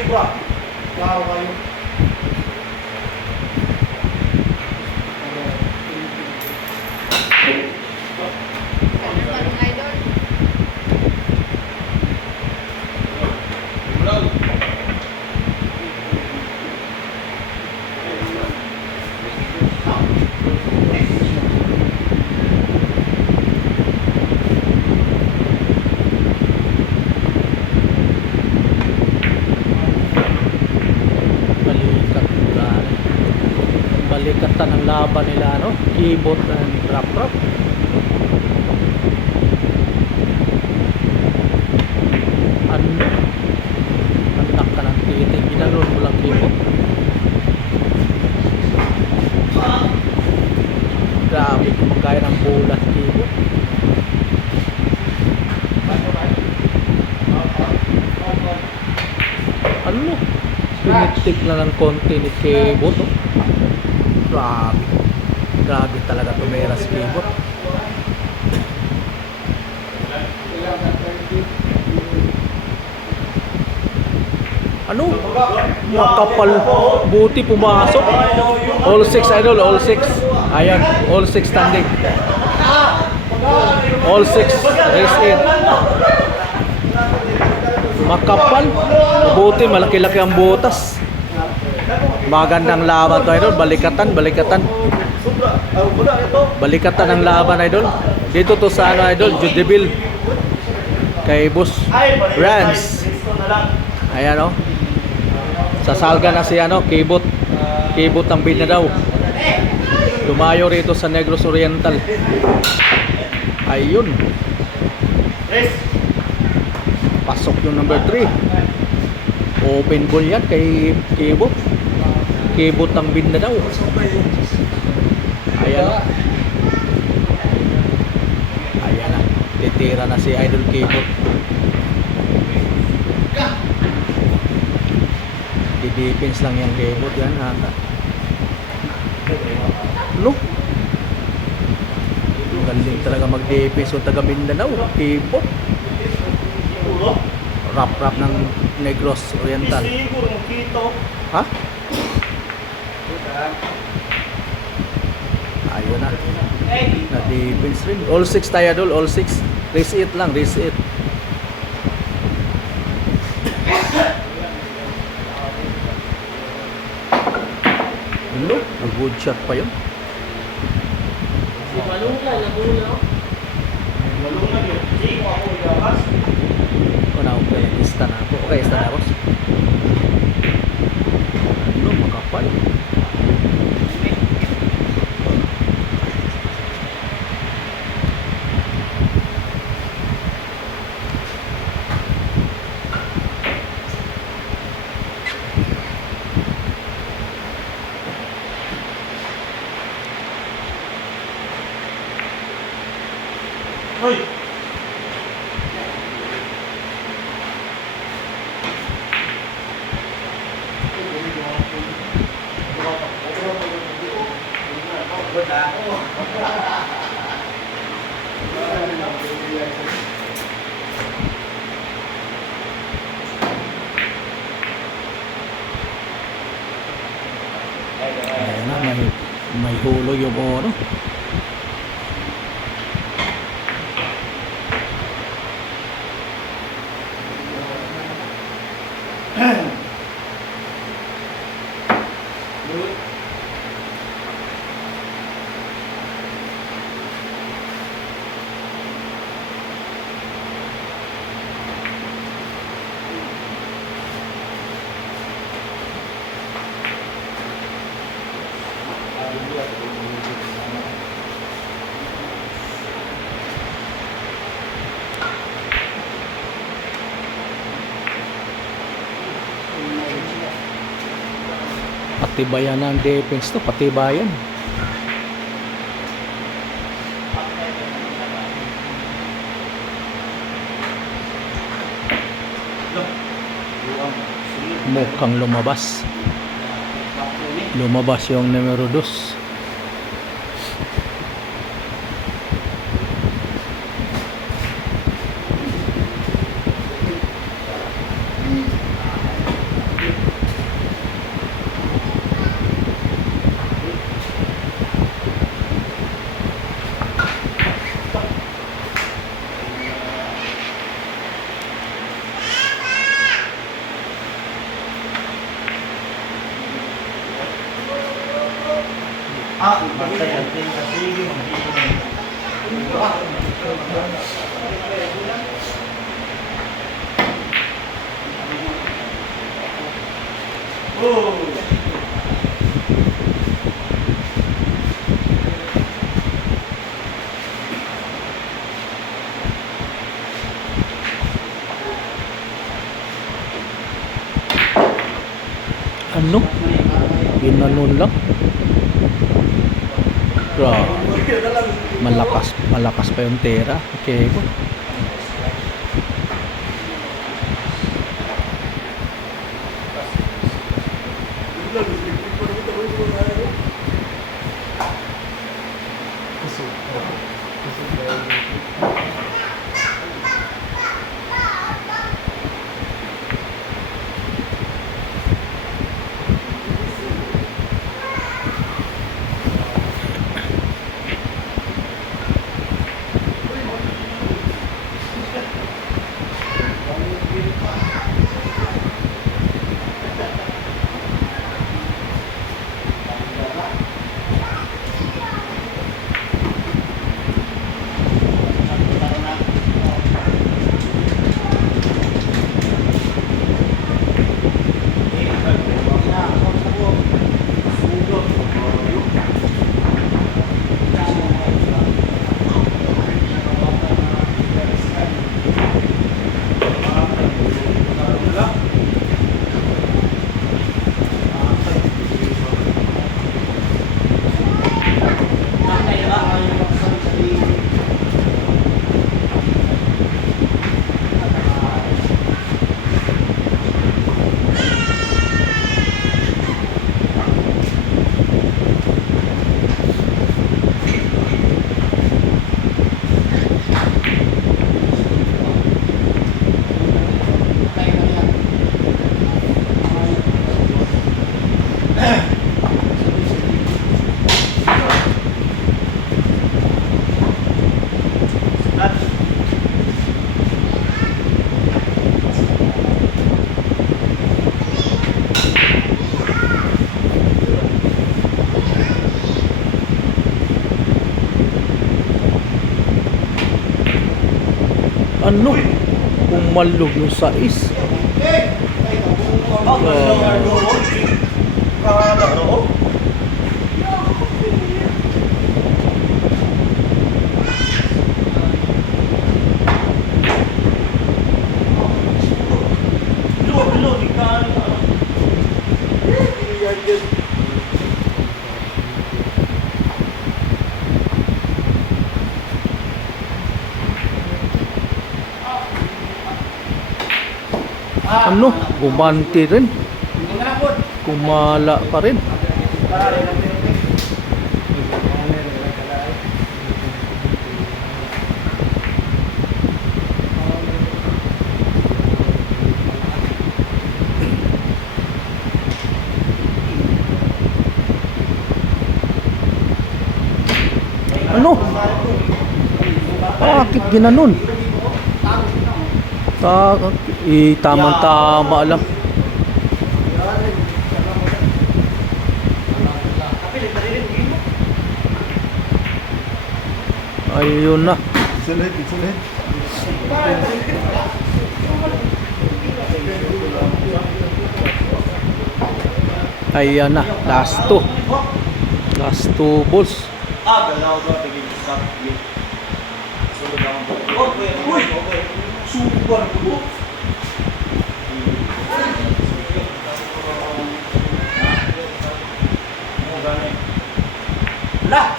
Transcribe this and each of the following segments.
Sobra. Wow kayo. Ano ba ng idol? Balikatan ng laban nila, no? Keyboard ng rap-rap. Ano? Antak ka ng titig. Ginalon mo lang keyboard. Grabe kung magkaya ng bulat keyboard. Ano? Pinitik na ng konti ni keyboard, no? Grabe. Grabe talaga tumeras keyboard. Ano? Makapal. Buti pumasok. All 6 idol, all 6. Ayan, all 6 standing. All 6 race in. Makapal. Buti malaki-laki ang butas. Magandang laban to idol. Balikatan. Balikatan ang laban idol. Dito to sa ano idol, Judeville. Kay Boss Rans. Ayan o. Sasalga na si ano, Kibot. Kibot ang bid na daw. Lumayo rito sa Negros Oriental. Ayun. Pasok yung number 3. Open ball yan kay Kibot. Kibot ang bid na daw. Ayan o. Ayan na. Titira na si Idol Kibot. Di-defense lang yung Kibot yan ha. Look. Galing talaga mag-defense yung taga Mindanao. Kibot. Rap-rap ng Negros Oriental. Ha? Ayun na. Na-defense rin. All 6 tayo idol. All 6. Race it lang. Race it. Hello? Good shot pa yun. Si Malunga, nabula. Malunga yun. Hindi ko ako ilabas. Kuna ako kaya ista na ako. Okay, ista na ako. Ano? Makapal. Hoy! Ayan na. May hulo yung oro. Patibayan ng defense to. Patibayan. Mukhang lumabas. Lumabas yung numero 2. Ano? Ginanon lang. Grabe. Malakas pa yung tera. Okay po. Ano? Umalog yung sais. Ano? Gumanti rin. Kumala pa rin. Ano? Bakit ginanon? Tamang-tama lang. Ayun na. Sulit. Ayan na. Last two. Last two balls. Super po.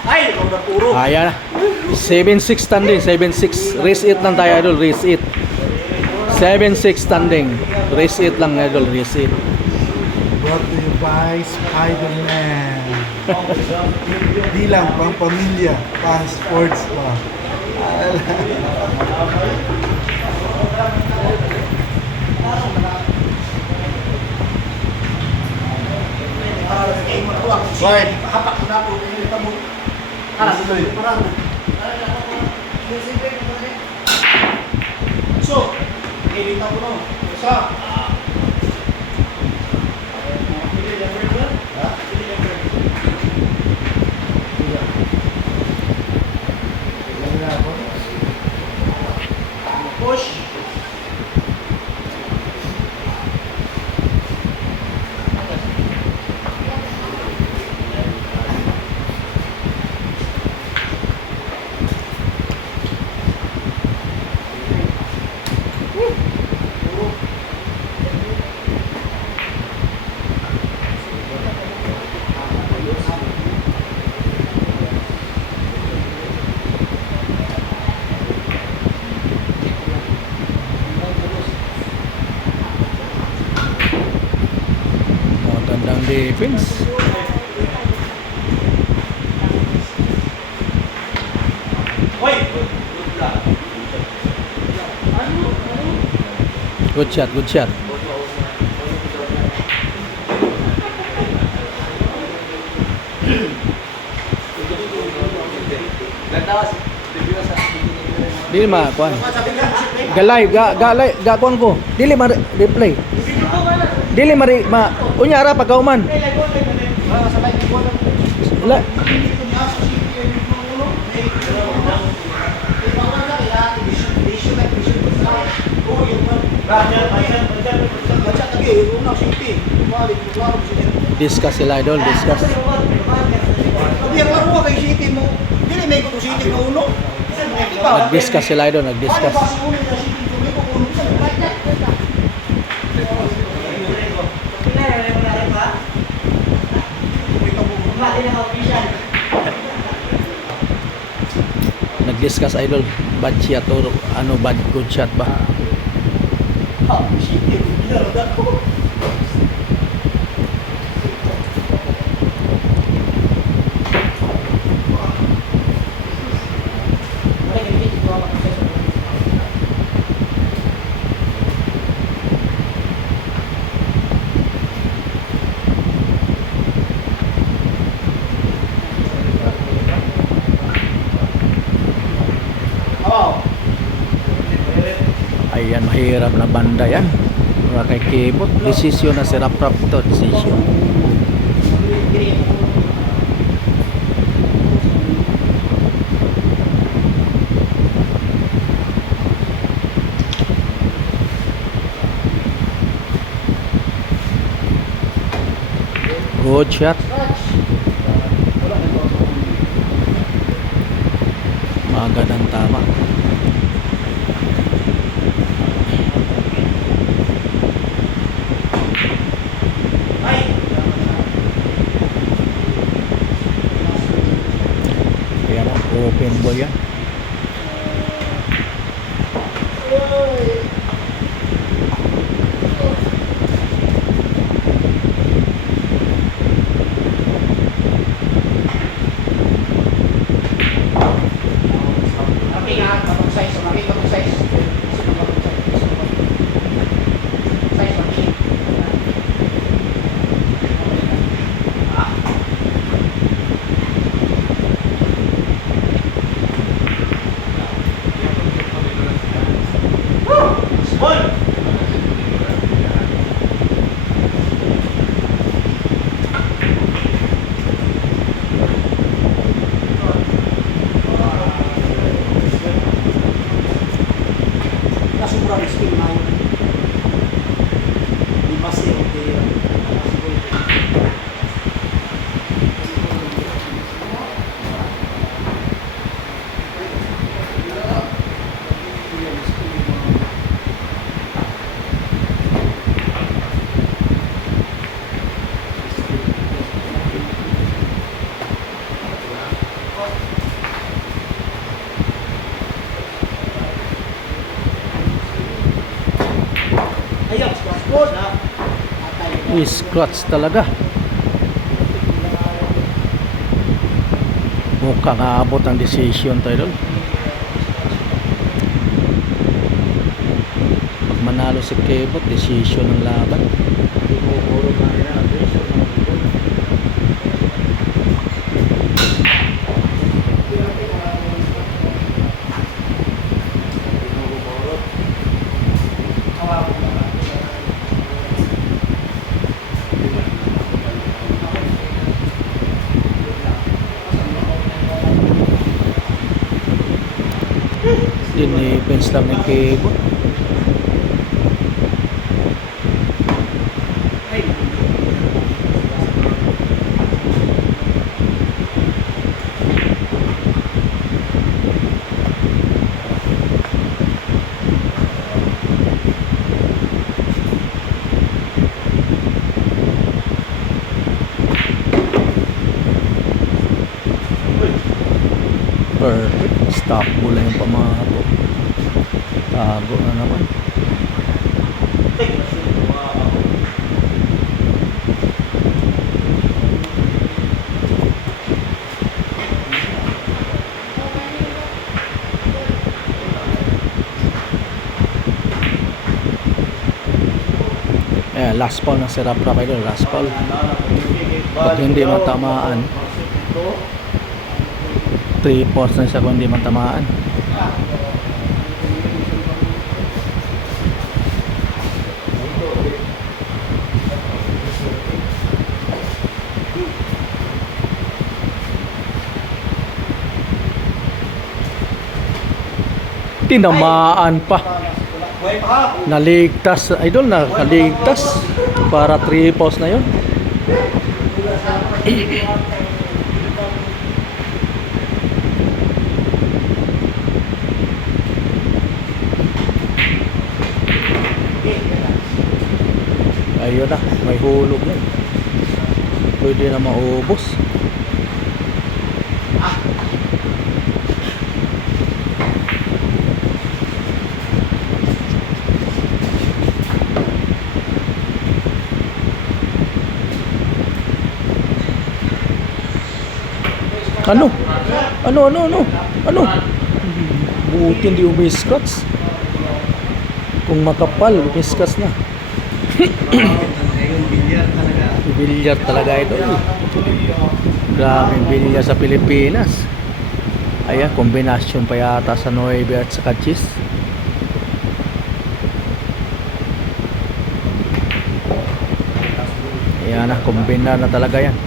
Ay, ikaw na puro. Ayan na. 7-6 standing. 7-6. Race it lang tayo, idol. Race it. 7-6 standing. Race it lang, idol. Race it. Brought to you by Spider-Man. Di lang, pang pamilya, pang sports pa. Right. Hapak ko na po. Ito mo. So, edit ako no. Isa. defense. Hoy! Good shot, good shot. Dili ma kuan. Galay, ga kuan ko. Dili ma replay. Dili ma unya ara pagkauman. La discuss sila idol, discuss. Nag-discuss sila idol, nag-discuss. Nag-discuss idol, bad shot or ano bad good shot ba? Ayan, mahirap na banda yan. Wala kay Kibot. Desisyon na si Rap-Rap to. Desisyon. Good shot. Magandang tama. Ayan na, open ball yan. Scratch talaga. Mukhang aabot ang decision tayo doon. Pag manalo si Kebot, decision ng laban. Dinifense lang ni Kebot. Perfect. Stop bola yung pamahapo. Tago na naman. last ball ng si Rap Rap idol, last ball. Pag hindi matamaan, 3 balls na siya kung hindi matamaan. Tinamaan pa. Buhay pa. Naligtas, idol, nakaligtas. Para 3 balls na yun. Ayun na, may hulog na. Pwede na maubos. Ano? Ano? Buti hindi umiskas. Kung makapal, umiskas na. Bilyar talaga ito. Grabing bilyar sa Pilipinas. Ayan, kombinasyon pa yata sa 9 at saka cheese. Ayan na, kombina na talaga yan.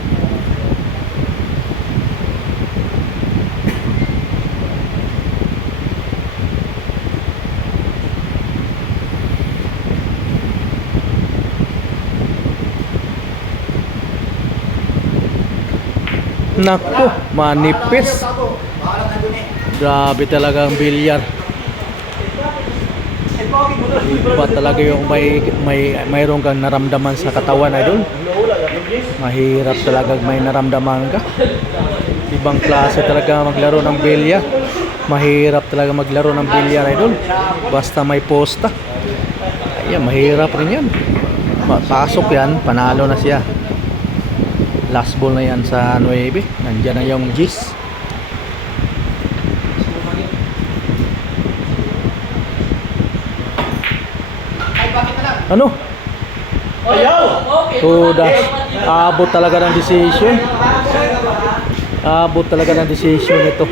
Naku, manipis. Grabe talaga ang bilyar. Iba talaga yung mayroon kang naramdaman sa katawan, idol. Mahirap talaga may naramdaman ka. Ibang klase talaga maglaro ng bilyar. Mahirap talaga maglaro ng bilyar, idol. Basta may posta. Ayan, mahirap rin yan. Pasok yan, panalo na siya. Last ball na yan sa 9. Nandiyan na yung G's. Ano? Ayaw! Tuda. Abot talaga ng decision. Abot talaga ng decision ito.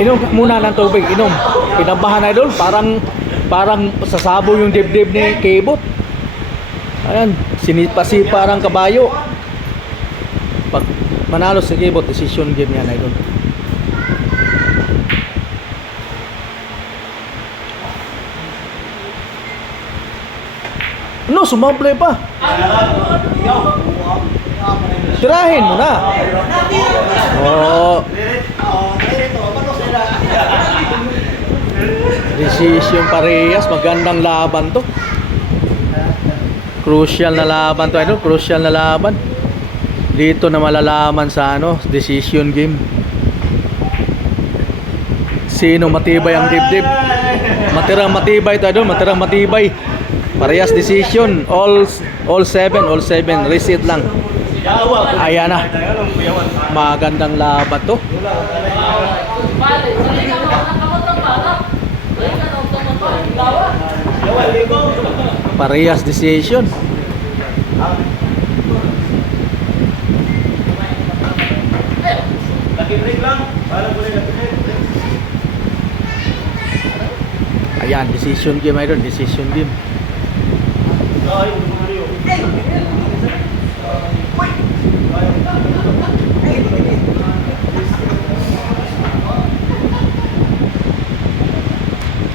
Inom muna ng tubig, inom. Kinabahan, idol, parang sasabo yung dibdib ni Kebot. Ayan, sinipa-sipa ang kabayo. Pag manalo si Kebot, decision game yan, idol. No, sumable pa. Tirahin mo na. Oh. Decision parehas, magandang laban to. Crucial na laban to, ano? Crucial na laban. Dito na malalaman sa decision game. Sino matibay ang dibdib? Matirang matibay to, idol, matirang matibay. Parehas decision, all 7, reset lang. Ayan na. Magandang laban to. Parehas decision. Ayan, decision game, idol, decision game.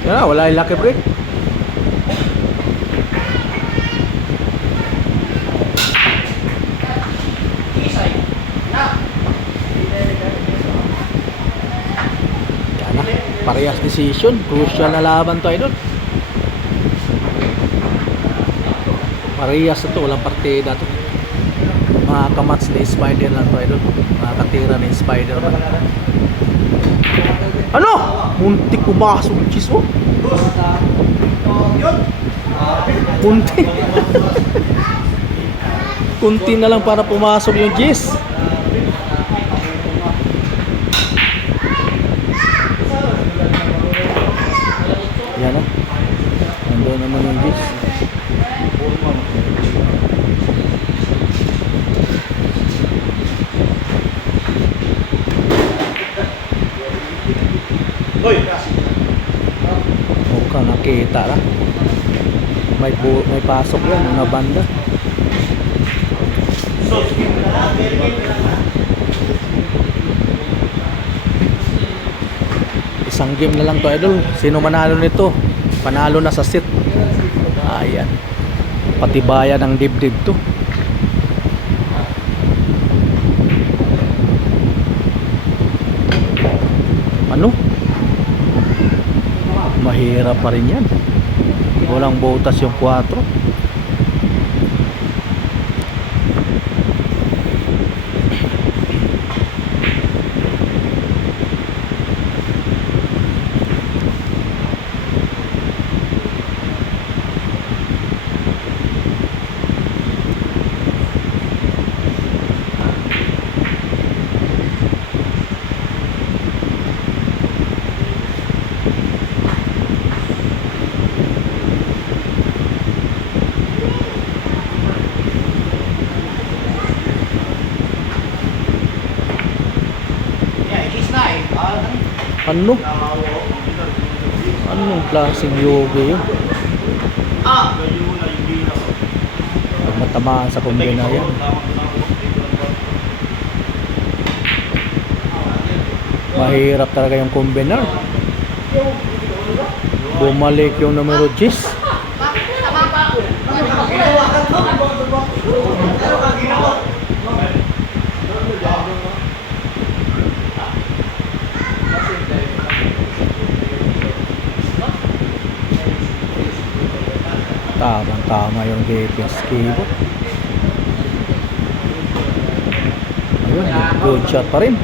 Yeah, wala yung lucky break. Yan na, parehas decision. Crucial na laban to, idol. Parehas ito, walang partida to. Mga kamats ni Spider lang to, idol. Mga katira ni Spider-Man. Ano? Muntik pumasok yung cheese, oh. Kunti. Kunti na lang para pumasok yung cheese. makita na. May pasok yan, mga banda. Isang game na lang to, idol. Sino manalo nito, panalo na sa set. Ayan. Patibayan ng dibdib to. Ano? Mahirap pa rin yan. Walang butas yung 4. Ano? Anong klaseng yoga yun? Pag matamaan sa kumbina yan. Mahirap talaga yung combinar. Bumalik yung numero 10. Tama yung defense keyboard. Ayun, good shot pa rin.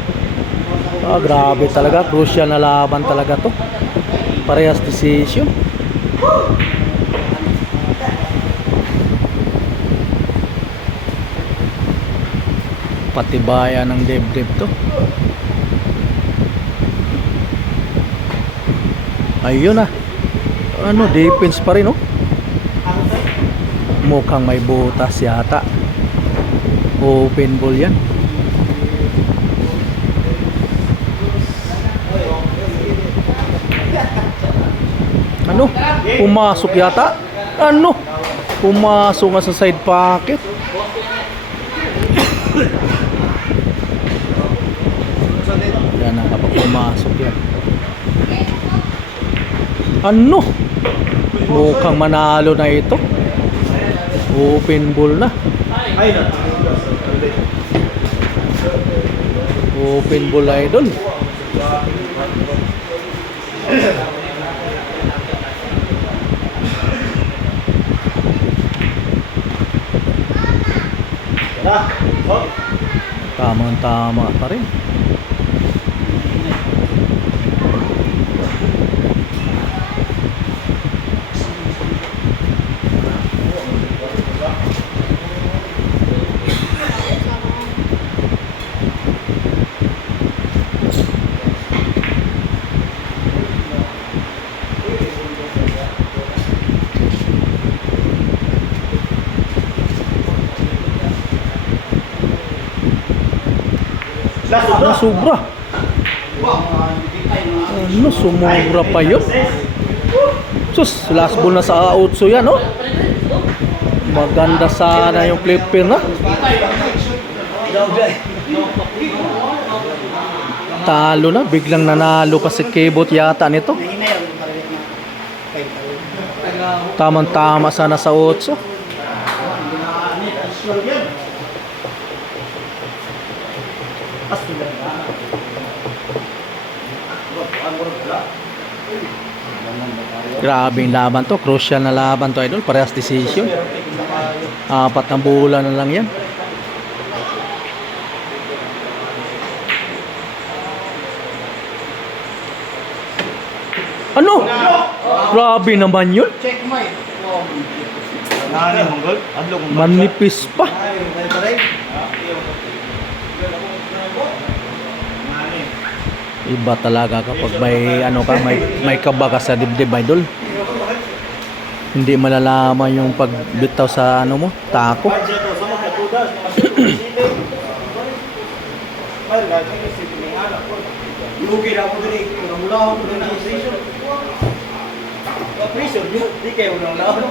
Grabe talaga, crucial na laban talaga to. Parehas decision. Patibayan ng dibdib to. Ayun na. Ano, defense pa rin, oh. Mukhang may butas yata. Open ball yan. Ano? Pumasok yata? Ano? Pumasok nga sa side pocket. Yan na, kapag pumasok yan. Ano? Mukhang manalo na ito. Open ball na. Open ball, idol. Tamang-tama pa rin. Sobra. Ano, sumobra pa yun. Sus, last ball na sa Utso yan, oh. Maganda sana yung clipper na. Talo na, biglang nanalo pa si Kebot yata nito. Tamang-tama sana sa Utso. Grabing laban to, crucial na laban to, idol. Parehas decision. 4 na bulan na lang yan. Ano? Grabe naman yun. Manipis pa. Iba talaga kapag may ano ka, may kaba ka sa dibdib, idol. Hindi malalaman yung pagbitaw sa ano mo, tako. Prison yun. Di kayo ulang laban.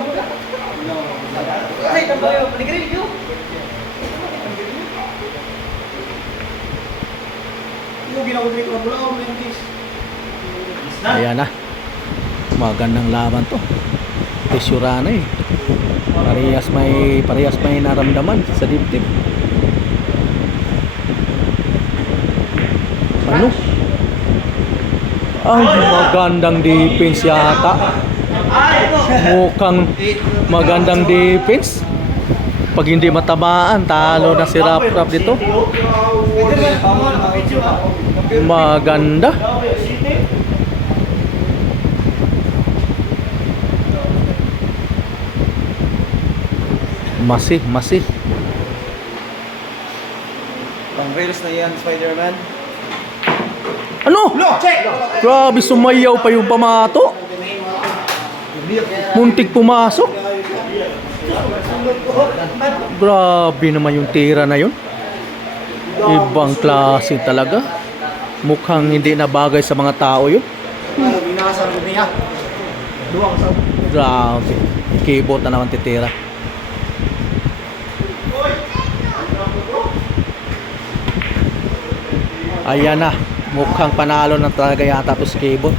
Ay, tambayo. Panigrill yun. Yung ginawa dito ng mula. Ayan na. Magandang laban to. Tisyura na eh. Parehas may naramdaman sa dibdib. Ano? Ay, magandang defense yata. Mukhang magandang defense. Pag hindi matamaan, talo na si Rap dito. Maganda. Masih. Pang-reels na yan, Spider-Man. Ano? Check! Grabe, sumayaw pa yung pamato. Muntik pumasok. Grabe naman yung tira na yun. Ibang klase talaga. Mukhang hindi na bagay sa mga tao yun. Binasar ko niya. Duwang sa... Grabe. Kibot na naman titira. Ayan na. Mukhang panalo na talaga yata to si Kibot.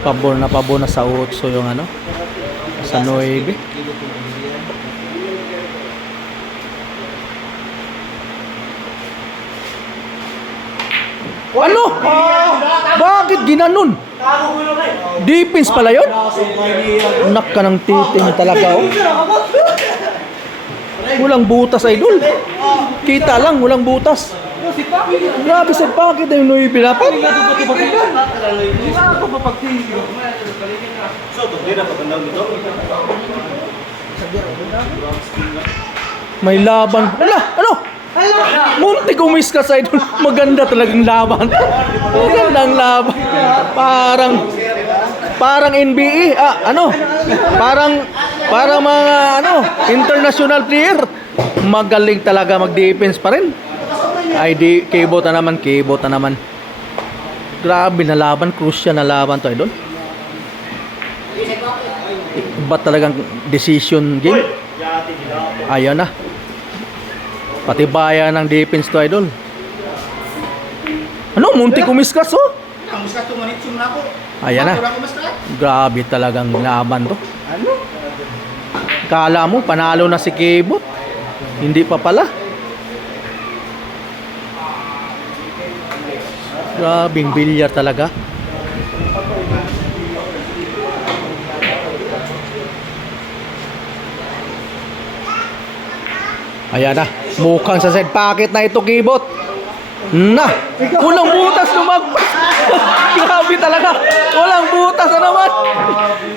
Pabor na sa 8 yung ano. Sa 9. Ano? Bakit ginanon? Defense pala yun? Nak ka ng titing talaga oh. Walang butas idol. Kita lang, walang butas. Grabe sa bakit na yung Noy pinapat? So, ito, hindi na pagandang dito. May laban. Ano? Muntik umis ka sa idol. Maganda talagang laban. Magandang laban. Parang NBA. Parang mga international player. Magaling talaga mag-defense pa rin. Ay di, kibot na naman. Grabe na laban, crucial na laban to idol. Iba talagang decision game. Ayan na. Patibayan ng defense to idol. Ano, muntik umiskas oh. Ayan na. Grabe talagang laban to. Kala mo panalo na si Kibot. Hindi pa pala. Grabing bilyar talaga. Ayan na. Mukhang sa side pocket na ito, Kibot. Na! Walang butas lumagpas. Grabe talaga. Walang butas na naman.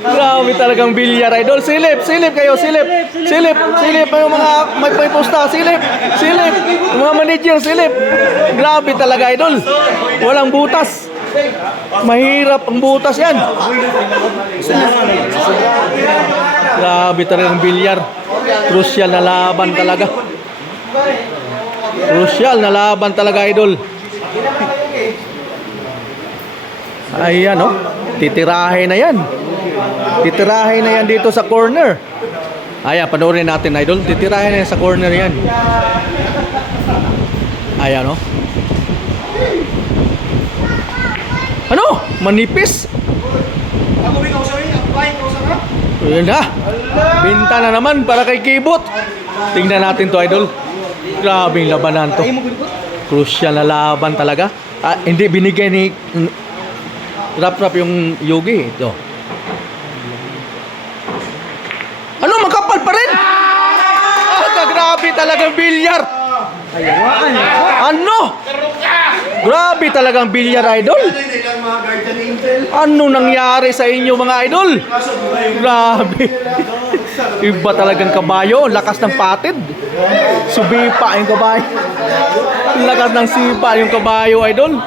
Grabe talagang bilyar, idol. Silip kayo, silip. Yung mga may posta, silip. Yung mga manager, silip. Grabe talaga, idol. Walang butas. Mahirap ang butas yan. Grabe talagang bilyar. Crucial na laban talaga. Idol. Ayan oh. Titirahin na yan dito sa corner. Ayan, panoorin natin idol. Titirahin na yan sa corner yan. Ayan oh. Ano? Manipis? Ayan na. Binta na naman para kay Kibot. Tingnan natin to idol. Grabing labanan to. Crucial na laban talaga. Hindi binigay ni Rap yung Yugi. Ito. Ano? Makapal pa rin? Grabe talagang bilyar. Ano? Grabe talagang bilyar, idol. Ano nangyari sa inyo mga idol? Grabe. Iba talagang kabayo. Lakas ng patid. Subipa yung kabayo. Lakas ng sipa yung kabayo, idol.